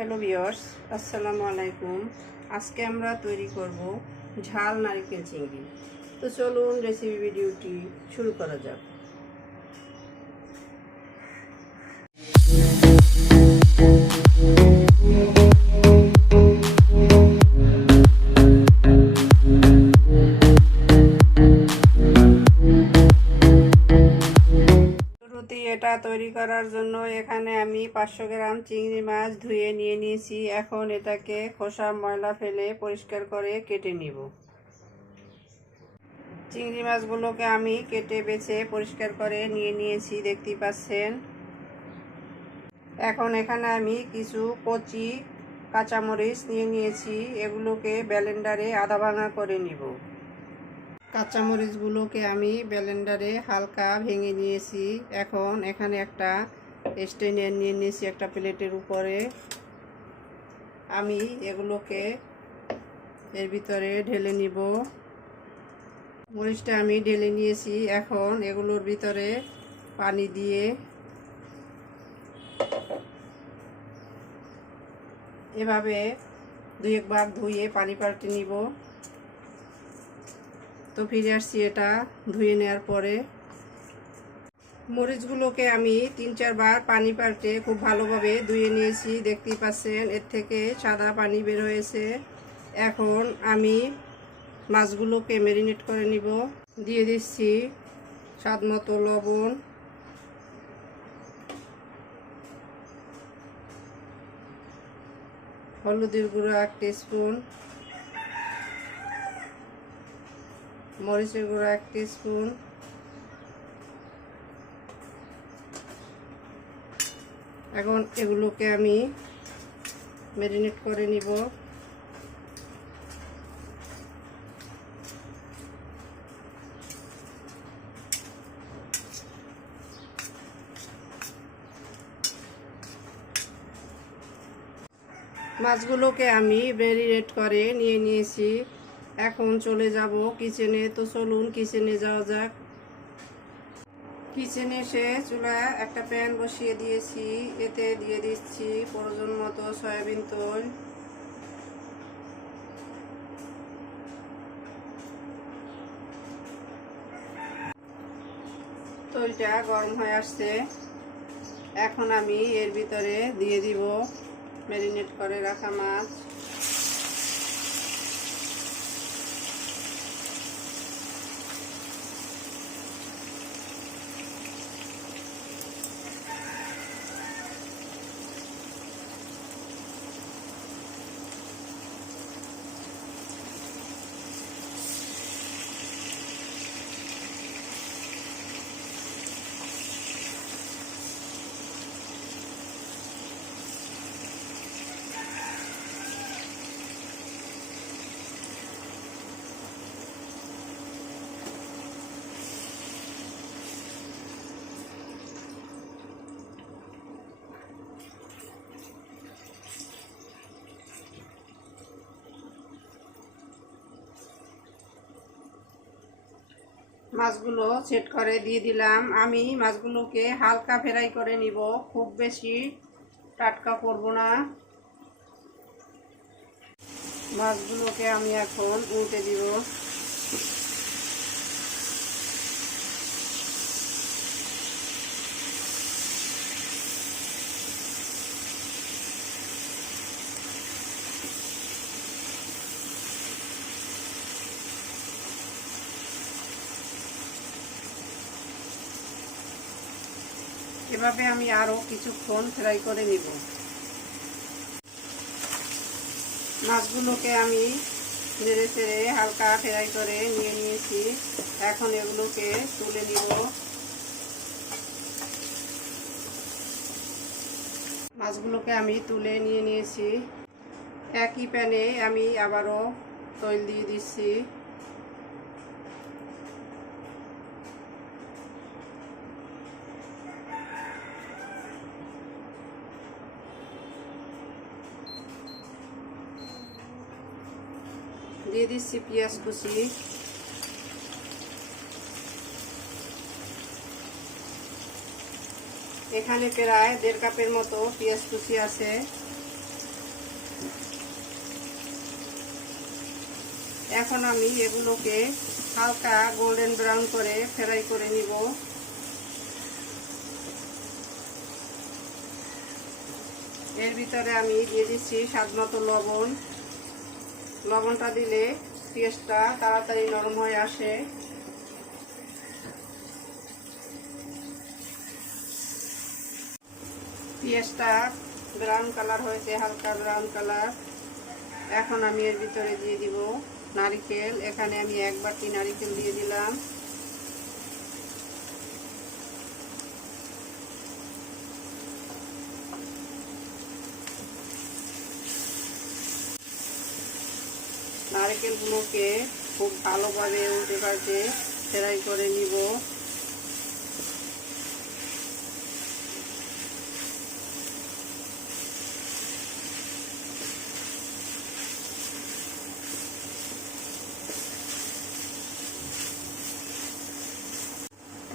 Hello viewers, আসসালামু আলাইকুম। আজকে আমরা তৈরি করব ঝাল নারকেল চিংড়ি। তো চলুন রেসিপি ভিডিওটি শুরু করা যাক। এটা তৈরি করার জন্য এখানে আমি 500 গ্রাম চিংড়ি মাছ ধুয়ে নিয়ে নিয়েছি। এখন এটাকে খোসা ময়লা ফেলে পরিষ্কার করে কেটে নিব। চিংড়ি মাছগুলোকে আমি কেটে বেছে পরিষ্কার করে নিয়ে নিয়েছি, দেখতেই পাচ্ছেন। এখন এখানে আমি কিছু কচি কাঁচামরিচ নিয়ে নিয়েছি, এগুলোকে ব্লেন্ডারে আধা ভাঙা করে নিব। কাঁচামরিচগুলোকে আমি ব্লেন্ডারে হালকা ভেঙে নিয়েছি। এখন এখানে একটা স্ট্রেনার নিয়ে নিয়েছি একটা প্লেটের উপরে। আমি এগুলোকে এর ভিতরে ঢেলে নিব। মরিচটা আমি ঢেলে নিয়েছি। এখন এগুলোর ভিতরে পানি দিয়ে এভাবে দুই একবার ধুয়ে পানি পাল্টে নিব। তো ফিরে আসছি এটা ধুয়ে নেওয়ার পরে। মরিচগুলোকে আমি 3-4 বার পানি পাল্টে খুব ভালোভাবে ধুয়ে নিয়েছি, দেখতেই পাচ্ছেন এর থেকে সাদা পানি বের হয়েছে। এখন আমি মাছগুলোকে ম্যারিনেট করে নিব। দিয়ে দিচ্ছি স্বাদ মতো লবণ, হলুদের গুঁড়ো 1 টিস্পুন, মরিচের গুঁড়ো 1 টিস্পুন, এখন এগুলোকে আমি ম্যারিনেট করে নিব। মাছগুলোকে আমি ম্যারিনেট করে নিয়ে নিয়েছি। এখন চলে যাব কিচেনে। তো চলুন কিচেনে যাওয়া যাক। কিচেনে এসে চুলায় একটা প্যান বসিয়ে দিয়েছি, এতে দিয়ে দিচ্ছি প্রয়োজন মতো সয়াবিন তেল। তেলটা গরম হয়ে আসছে। এখন আমি এর ভিতরে দিয়ে দিব ম্যারিনেট করে রাখা মাছ। মাছগুলো সেট করে দিয়ে দিলাম। আমি মাছগুলোকে হালকা ফ্রাই করে নিব, খুব বেশি টাটকা করব না। মাছগুলোকে আমি এখন উল্টে দিব। এভাবে আমি আরও কিছুক্ষণ ফ্রাই করে নিব। মাছগুলোকে আমি নেড়ে চেড়ে হালকা ফ্রাই করে নিয়ে নিয়েছি। এখন এগুলোকে তুলে নিব। মাছগুলোকে আমি তুলে নিয়ে নিয়েছি। একই প্যানে আমি আবারও তেল দিয়ে দিচ্ছি। দিয়ে দিচ্ছি পেঁয়াজ কুচি। এখানে প্রায় 1.5 কাপের মতো পেঁয়াজ কুচি আছে। এখন আমি এগুলোকে হালকা গোল্ডেন ব্রাউন করে ফ্রাই করে নিব। এর ভিতরে আমি দিয়ে দিচ্ছি স্বাদমতো লবণ। লবণটা দিলে পেঁয়াজটা তাড়াতাড়ি নরম হয়ে আসে। পেঁয়াজটা ব্রাউন কালার হয়েছে, হালকা ব্রাউন কালার। এখন আমি এর ভিতরে দিয়ে দিব নারকেল। এখানে আমি 1 বাটি নারকেল দিয়ে দিলাম। নারকেলগুলোকে খুব ভালোভাবে উল্টে পাল্টে ফ্রাই করে নিব।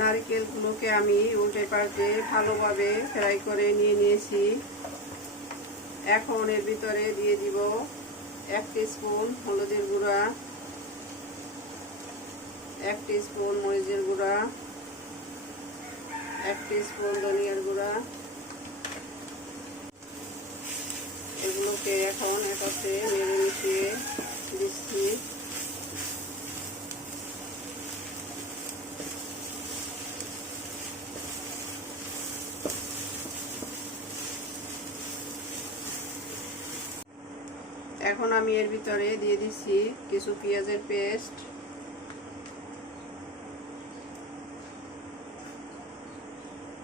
নারকেলগুলোকে আমি উল্টে পাল্টে ভালোভাবে ফ্রাই করে নিয়েছি। এখন এর ভিতরে দিয়ে দিব 1 টিস্পুন হলুদের গুঁড়া, 1 টিস্পুন মরিচের গুঁড়া, 1 টিস্পুন ধনিয়ার গুঁড়া। এগুলোকে এখন একসাথে নেড়ে মিশিয়ে দিচ্ছি। এখন আমি এর ভিতরে দিয়ে দিচ্ছি কিছু পেঁয়াজের পেস্ট।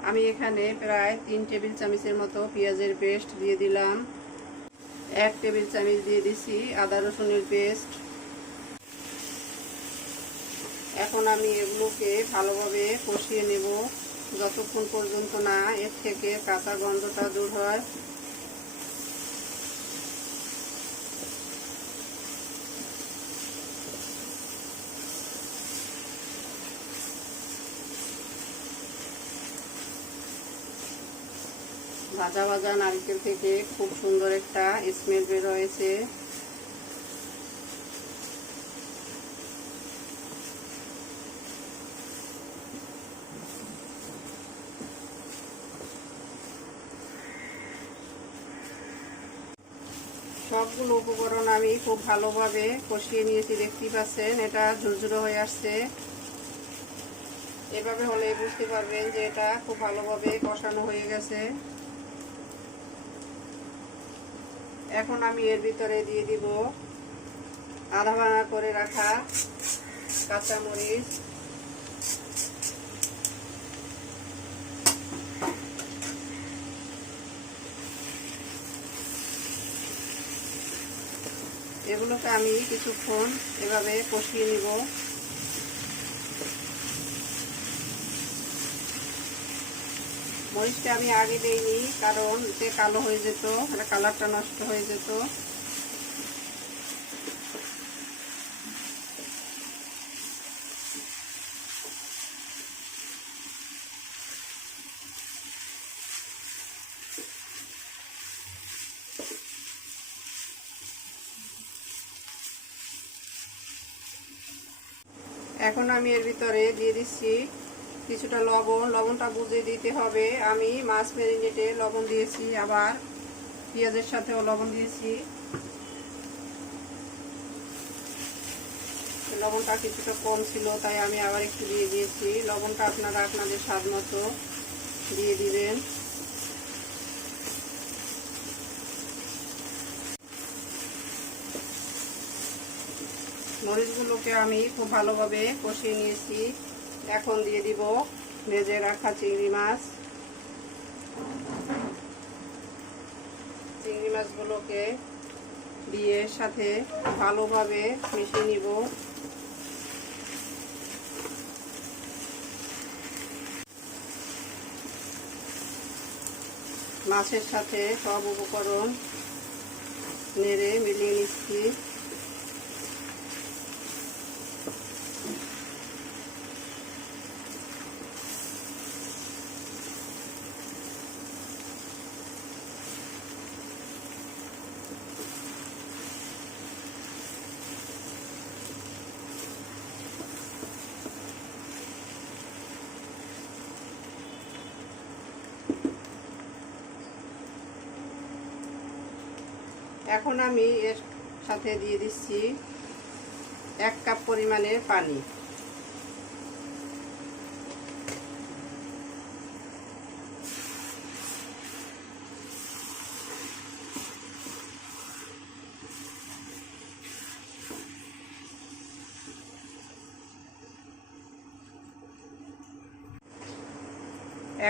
আমি এখানে প্রায় 3 টেবিল চামচের মতো পেঁয়াজের পেস্ট দিয়ে দিলাম। 1 টেবিল চামচ দিয়ে দিচ্ছি আদা রসুনের পেস্ট। এখন আমি এগুলোকে ভালোভাবে কষিয়ে নেব যতক্ষণ পর্যন্ত না এর থেকে কাঁচা গন্ধটা দূর হয়। ভাজা ভাজা নারকেল থেকে খুব সুন্দর একটা স্মেল বের হয়েছে। সবগুলো উপকরণ আমি খুব ভালোভাবে কষিয়ে নিয়েছি, দেখতেই পাচ্ছেন এটা ঝুরঝুরে হয়ে আসছে। এভাবে হলে বুঝতে পারবেন যে এটা খুব ভালোভাবে কষানো হয়ে গেছে। এখন আমি এর ভিতরে দিয়ে দিব আধা ভাঙা করে রাখা কাঁচামরিচ, এগুলোকে আমি কিছুক্ষণ এভাবে কষিয়ে নিব। মরিচটা আমি আগে দেইনি কারণ এতে কালো হয়ে যেত, কালারটা নষ্ট হয়ে যেত। এখন আমি এর ভিতরে দিয়ে দিচ্ছি কিছুটা লবণ। লবণটা বুঝে দিতে হবে। আমি মাছ ম্যারিনেটে লবণ দিয়েছি, আবার পেঁয়াজের সাথেও লবণ দিয়েছি। লবণটা কিছুটা কম ছিল তাই আমি আবার একটু দিয়ে দিয়েছি। লবণটা আপনারা আপনাদের স্বাদ মতো দিয়ে দিবেন। মরিচগুলোকে আমি খুব ভালোভাবে কষিয়ে নিয়েছি। এখন দিয়ে দিব ভেজে রাখা চিংড়ি মাছ। চিংড়ি মাছগুলোকে দিয়ে সাথে ভালোভাবে মিশিয়ে নিব। মাছের সাথে সব উপকরণ নেড়ে মিলিয়ে নিচ্ছি। এখন আমি এর সাথে দিয়ে দিচ্ছি 1 কাপ পরিমাণের পানি।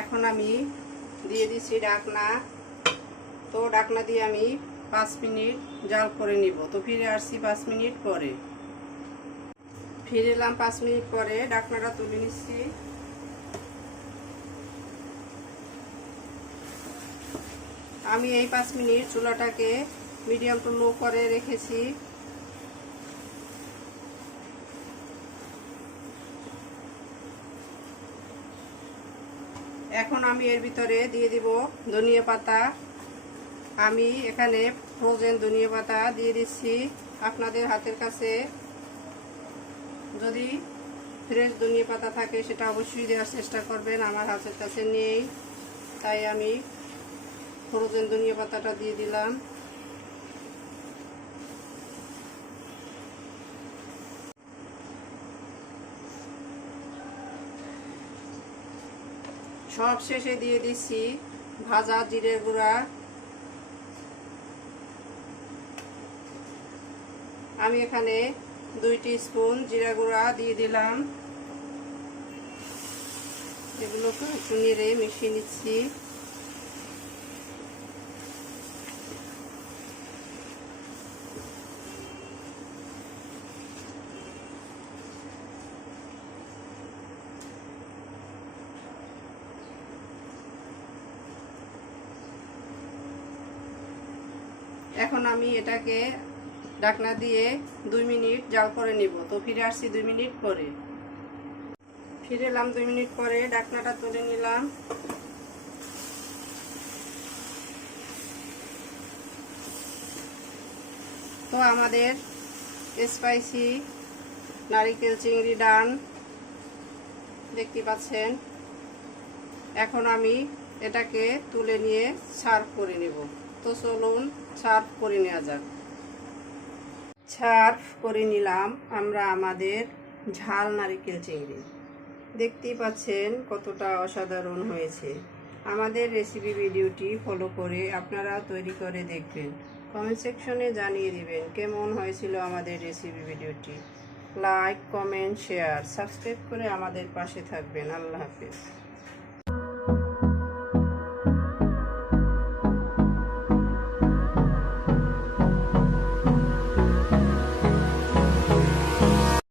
এখন আমি দিয়ে দিচ্ছি ঢাকনা। তো ঢাকনা দিয়ে আমি 5 মিনিট জাল করে নিব। তো ফিরে আসছি 5 মিনিট পরে। ফিরে এলাম 5 মিনিট পরে, ঢাকনাটা তুলে নিচ্ছি। আমি এই 5 মিনিট চুলাটাকে মিডিয়াম টু লো করে রেখেছি। এখন আমি এর ভিতরে দিয়ে দিব ধনিয়া পাতা। আমি এখানে ফ্রোজেন ধনিয়া পাতা দিয়ে দিচ্ছি। আপনাদের হাতের কাছে যদি ফ্রেশ ধনিয়া পাতা থাকে সেটা অবশ্যই দেওয়ার চেষ্টা করবেন। আমার হাতের কাছে নেই, তাই আমি ফ্রোজেন ধনিয়া পাতাটা দিয়ে দিলাম। সব শেষে দিয়ে দিচ্ছি ভাজা জিরের গুঁড়া। আমি এখানে 2 টিস্পুন জিরা গুঁড়া দিয়ে দিলাম। এগুলোকে একটু নেড়ে মিশিয়ে নিচ্ছি। এখন আমি এটাকে ঢাকনা দিয়ে 2 মিনিট জাল করে নিব। তো ফিরে আসছি 2 মিনিট পরে। ফিরে এলাম 2 মিনিট পরে, ঢাকনাটা তুলে নিলাম। তো আমাদের স্পাইসি নারিকেল চিংড়ি ডান, দেখতে পাচ্ছেন। এখন আমি এটাকে তুলে নিয়ে সার্ভ করে নেব। তো চলুন সার্ভ করে নেওয়া যাক। সার্ভ করে নিলাম আমরা আমাদের ঝাল নারিকেল চিংড়ি। দেখতেই পাচ্ছেন কতটা অসাধারণ হয়েছে। আমাদের রেসিপি ভিডিওটি ফলো করে আপনারা তৈরি করে দেখবেন। কমেন্ট সেকশনে জানিয়ে দিবেন কেমন হয়েছিল আমাদের রেসিপি ভিডিওটি। লাইক, কমেন্ট, শেয়ার, সাবস্ক্রাইব করে আমাদের পাশে থাকবেন। আল্লাহ হাফেজ।